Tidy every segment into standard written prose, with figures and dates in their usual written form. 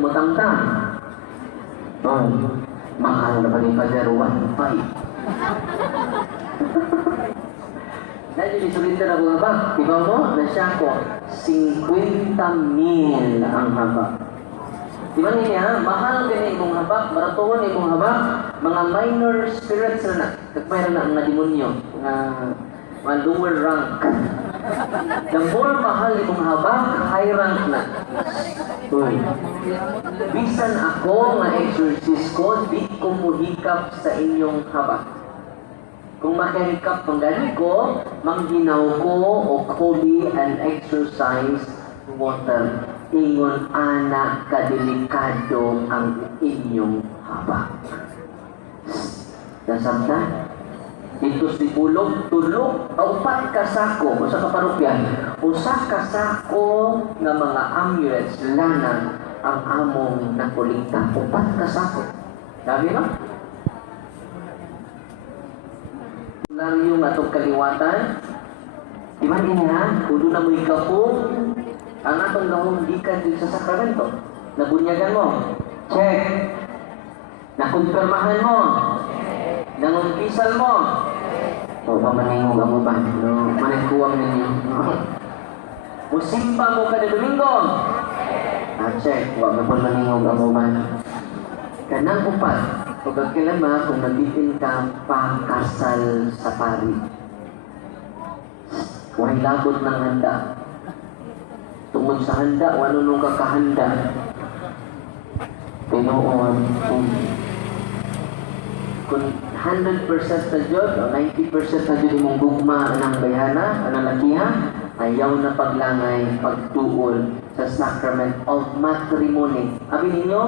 mong butang-tang. Oh, mahal na pa ni Father 1.5. Dahil yung isulinda na kung haba, iba mo, na siya ko, 50,000 ang haba. Diba niya, mahal gani imong haba, baratuon imong haba, mga minor spirits na mayroon na mga demonyo, mga lower rank. The more mahal imong haba, high rank na. Uy. Bisan ako nga exorcist ko, di ko muhikap sa inyong haba. Kung makahikap ng gani ko, mangginaw ko o holy and exercise water. Ingon anak kadelikado ang inyong habak. Nasabta? Dito si Pulog, tulog, upat kasako, o sa kaparokyan, usa kasako ng mga amulets, lanang ang among nakulikta. Upat kasako. Sabi no? Laryo nga itong kaliwatan, di ba niya, kung doon na mo ikapong, ang atong gawong di ka din sa sakramento. Nabunyagan mo. Check. Nakumpirmahan mo. Nangumpisal mo. O, pamaningog ang mo ba? No, managkuwang ninyo. Musimba mo kada Domingo. Check. Huwag na po maningog ang mo ba? Kanang upat. Pagkakilama kung nabitin ka pakasal sa pari. Huwag labot ng handa. Tungod sa handa, wala nung kakahanda. Pinoon, kung 100% na Diyos, o 90% na Diyos mong gugma ng bayana, ang lakiha, ayaw na paglangay, pagtuol sa sacrament of matrimony. Abi ninyo,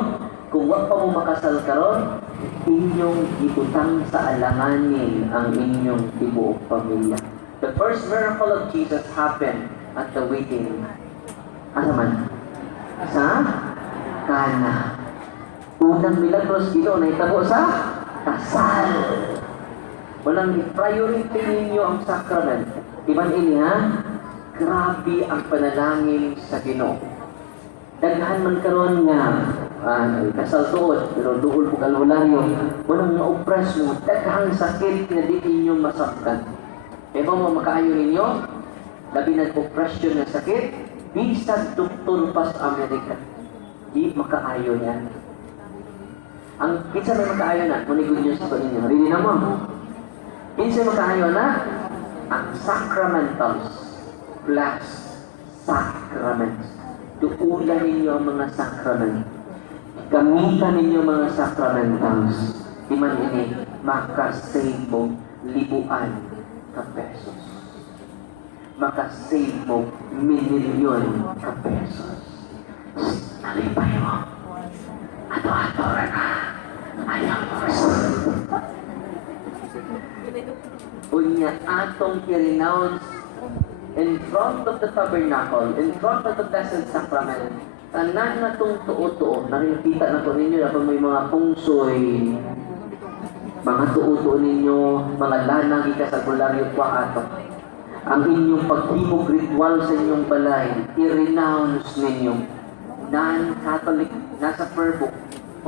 kung wag pa mo makasal karon, inyong ibutang sa alanganin ang inyong tibuok pamilya. The first miracle of Jesus happened at the wedding. Asa man? Sa Kana. Unang milagros dito na itabo sa kasal. Walang priority ninyo ang sacrament. Iban ini ha? Grabe ang panalangin sa Ginoo. Daghan man karon nga kasal tuod, pero duol po kalwalaryo. Walang na-oppress mo. Daghang sakit na di ninyo masaktan. E ba mo makaayo ninyo? Labi nag-oppression na sakit, bisag doktor pa sa Amerika. Di makaayo yan. Ang kinsa may makaayo na, muna good news ko ninyo. Rini na mo. Kinsa makaayo na? Ang sacramentals plus sacraments. Tuulan ninyo ang mga sacrament. Gamitan ninyo mga sacramentals. Di man ini makasave mo libuan ka pesos. Makasave mo milyon ka pesos. Alipay mo. Ato-ato ka. Ayaw mo. Unya atong i-renounce in front of the tabernacle, in front of the Blessed Sacrament, tanan na itong tuo-tuo. Nakikita na po ninyo na may mga pungsoy, mga tuo-tuo ninyo, mga lanang ikasagularyo pa ato. Ang inyong paghimog ritual sa inyong balay, i-renounce ninyo. Non-Catholic, nasa prayer book.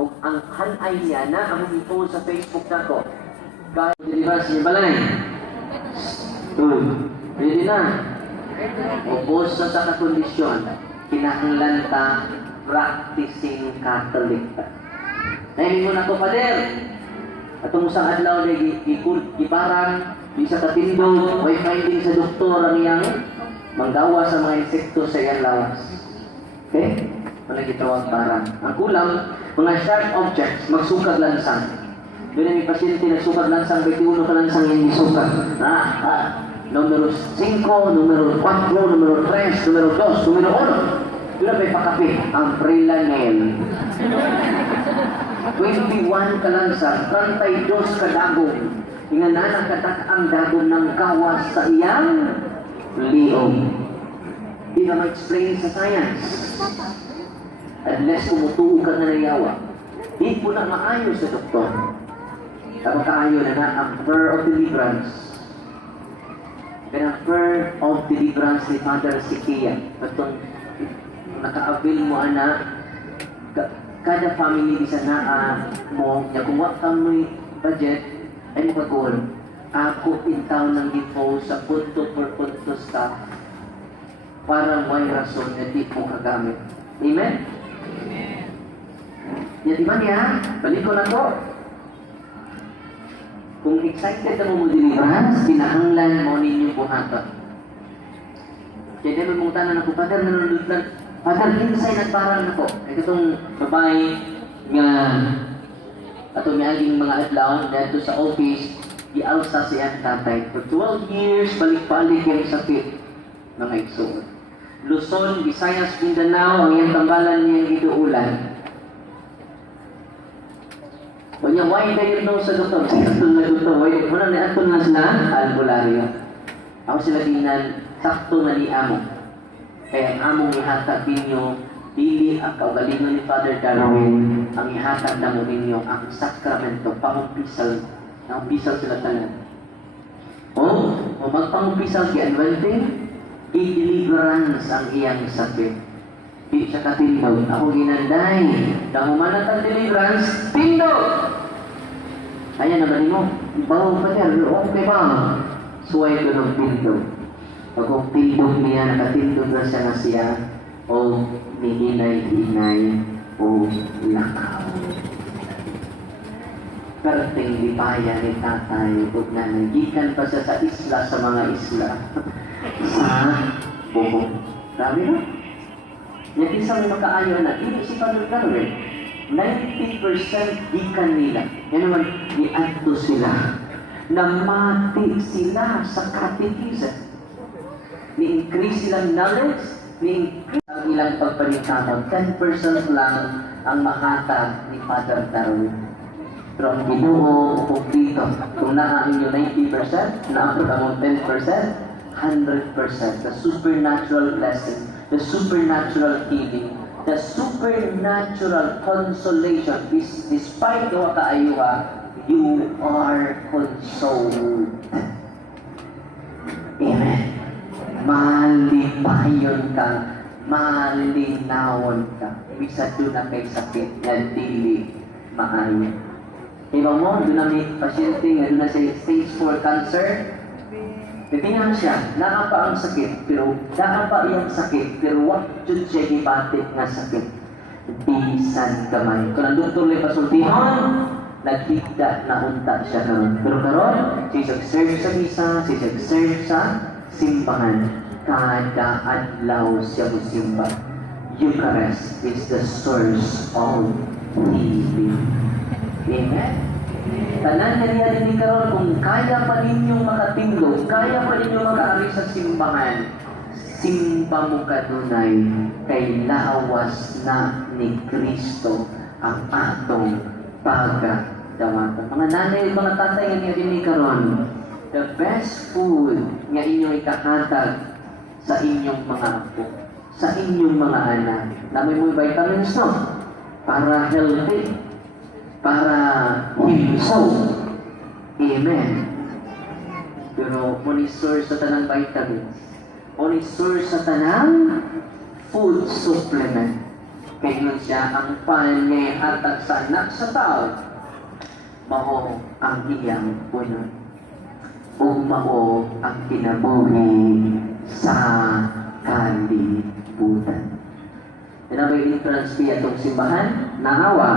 O ang hanay niya na ang i-post sa Facebook na ko. Kahit diliver sa inyong balay. Pwede na. O post na sa kakondisyon, kinahanglan ta practicing Catholic. Nahiling mo na ko, Father. Atong usang adlaw na iparang, di sa katindog, may finding sa doktor ang iyang manggawa sa mga insekto sa iyang lawas. Okay? Managitawag parang. Ang kulang, mga sharp objects, magsukad lansang. Doon na may pasyente nagsukad lansang, 21 ka lansang hindi sukad. Numero 5, numero 4, numero 3, numero 2, numero 1. Doon na may pakapi, ang prelanel. 21 ka lansang, 32 ka dagong. Ingananan katak ang dagong ng gawas sa iyang liong. Di na ma-explain sa science. Unless kumutuo ka na nayawa. Di po na maayo sa doktor. Tapos kaayo na ang prayer of deliverance. Pero ang prayer of deliverance ni Father Sikia. Itong naka-avail mo anak, Kada family bisa naa mo, ya kung wa ka mo'y budget, ay mo kagol. Ako intaw ng gipo sa punto per punto staff para may rason na di mo kagamit. Amen? Ya di ba niya? Balik ko na to. Kung excited na mo deliverance, kinahanglan mo ninyong buhaton. Kaya di mo mong tanan ako, Father, nanonood lang. Father, kinsay nagparang ako. Ito itong babae nga ato miyaging mga adlaw dito sa office, i-alsa siya ang tatay. For 12 years, balik-balik yung sakit ng igsoon. Luzon, Visayas, Mindanao, ang iyang tambalan niyang giduulan. O niya, why kayo no sa doktor? Sa atong na doktor, why muna na atong na sila, albularyo. Ako sila dinan, sakto na ni Amo. Kaya ang among ihatag ninyo, dili ang kaugalingon ni Father Darwin, ang ihatag na mo ninyo ang sakramento, pangumpisal, nangumpisal sila tanan. O magpangumpisal kay anointing, i-deliverance ang iyang sakit. Di siya katindog. Ako ginanday, dahuman ang deliverance, tindog! Ayan na ba mo? Bawo pa niya, okay ba? Suway ko ng tindog. Pag kung tindog niya, nakatindog na siya na siya, o nihinay-hinay, o lakaw. Perting lipaya ni tatay, o nanangikan pa siya sa isla, sa mga isla, sa buhok. Sabi na? Yung isang makaayaw na, hindi si Father Darwin, 90% gikan nila. Yan naman, niadto sila. Namati sila sa catechism. Ni-increase silang knowledge, ni-increase ang ilang pagpanitamag. 10% lang ang makatag ni Father Darwin. Pero ang Ginoo kumplito. Kung naain nyo 90%, naabot ang 10%, 100%. The supernatural blessing, the supernatural healing, the supernatural consolation. Despite gawa kaayuha, you are consoled. Amen. Malipayon ka, malinawon ka. Bisa doon na kay sakit na dili maayo. Iba mo, doon na may pasyente nga doon na sa stage 4 cancer. Titingnan siya, naa pa ang sakit, pero naa pa iyang sakit, pero wag dyan siya ibatik nga sakit. Bisan kamay. Kung ang doktor may pasultihon, nagkita na unta siya karon. Pero karon, siya serve sa misa, siya serve sa simbahan. Kada adlaw siya musimba. Eucharist is the source of healing. Amen? Tanan na niya din karon kung kaya pa ninyong makatindog, kaya pa ninyong makaari sa simbahan, simba mo kanunay kay lawas na ni Kristo ang atong pagdawatan. Mga nanay, mga tatay nga niya din karon, the best food nga inyong ikahatag sa inyong mga apo, sa inyong mga anak. Namin mo vitamins, no? Para healthy, para himso. Amen. Pero monitor sa tanang vitamins, monitor sa tanang food supplement. Kaya siya ang panihatag sa anak sa tao, mao ang iyang puno. O mao ang kinabuhi sa kalibutan. Tinabay entrance fee atong simbahan, nahawa.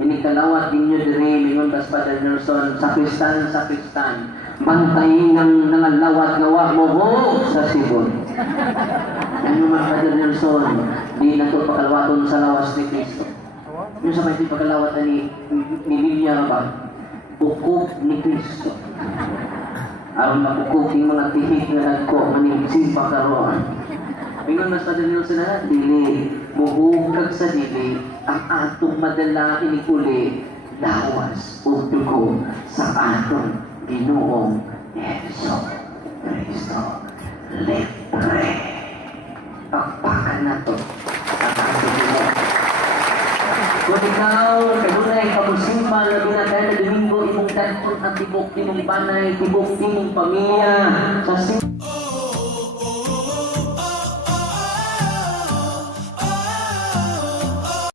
Inikalawat ninyo diri mingon tas Father Nelson, sakristan. Bantay ng nangalawat gawa mo sa Sibon. Ano man Father Nelson, di na to pakalawaton sa lawas ni Kristo. Yung sa may di pakalawat ni Lilia ba? Bukog ni Kristo. Aron mapukog yung mga tihik na nagko, maning simpa karoon. Mingon mas Father Nelson na, dili, muhugag sa dili, ang atong madala inikuli, lawas o dugo sa atong Ginoong Yeso Cristo. Libre. Pakpakan na to ang atong Ginoo. Kung ikaw, kanunay kamusimba na binatay na Domingo, imong danton ang tibok, imong panay, tibok, imong pamilya, sa